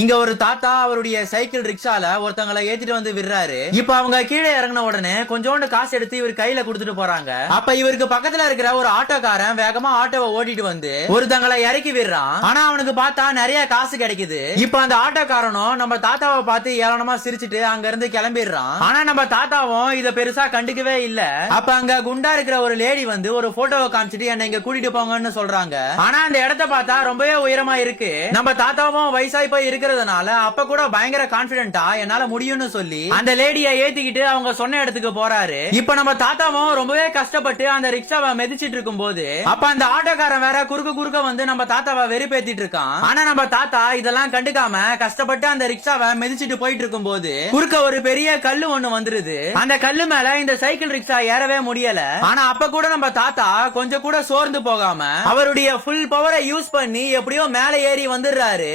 இங்க ஒரு தாத்தா அவருடைய சைக்கிள் ரிக்ஷால ஒருத்தங்களை ஏத்திட்டு வந்து விடுறாரு. இப்ப அவங்க கீழே இறங்கின உடனே கொஞ்சோண்டு காசு எடுத்து இவர் கையில குடுத்துட்டு போறாங்க. அப்ப இவருக்கு பக்கத்துல இருக்கிற ஒரு ஆட்டோக்காரன் வேகமா ஆட்டோவை ஓட்டிட்டு வந்து ஒருத்தங்களை இறக்கி விடுறான். ஆனா அவனுக்கு பார்த்தா நிறைய காசு கிடைக்குது. இப்ப அந்த ஆட்டோக்காரனும் நம்ம தாத்தாவை பார்த்து ஏளனமா சிரிச்சுட்டு அங்க இருந்து கிளம்பிடுறான். ஆனா நம்ம தாத்தாவும் இத பெருசா கண்டுக்கவே இல்ல. அப்ப அங்க குண்டா இருக்கிற ஒரு லேடி வந்து ஒரு போட்டோவை காமிச்சிட்டு என்ன இங்க கூட்டிட்டு போங்கன்னு சொல்றாங்க. ஆனா அந்த இடத்த பார்த்தா ரொம்பவே உயரமா இருக்கு. நம்ம தாத்தாவும் வயசாய் போய் இருக்கிறதுனால அப்ப கூட பயங்கர கான்பிடென்டா என்னால முடியும்னு சொல்லி அந்த லேடிய ஏத்திக்கிட்டு அவங்க சொன்ன இடத்துக்கு போறாரு. இப்ப நம்ம தாத்தாவும் ரொம்பவே கஷ்டப்பட்டு அந்த ரிக்ஷாவை மிதிச்சிட்டு இருக்கும் போது அப்ப அந்த ஆட்டோக்காரன் வேற குறுக்க குறுக்க வந்து நம்ம தாத்தாவை வெறுப்பேத்திட்டு இருக்கான். ஆனா நம்ம தாத்தா இதெல்லாம் கண்டுக்காம கஷ்டப்பட்டு அந்த ரிக்ஷாவை மிதிச்சிட்டு போயிட்டு இருக்கும் போது குறுக்க ஒரு பெரிய கல்லு ஒண்ணு வந்துருது. அந்த கல்லு மேல இந்த சைக்கிள் ரிக்ஷா ஏறவே முடியல. ஆனா அப்ப கூட நம்ம தாத்தா கொஞ்சம் கூட சோர்ந்து போகாம அவருடைய ஃபுல் பவரை யூஸ் பண்ணி எப்படியோ மேல ஏறி வந்துடுறாரு.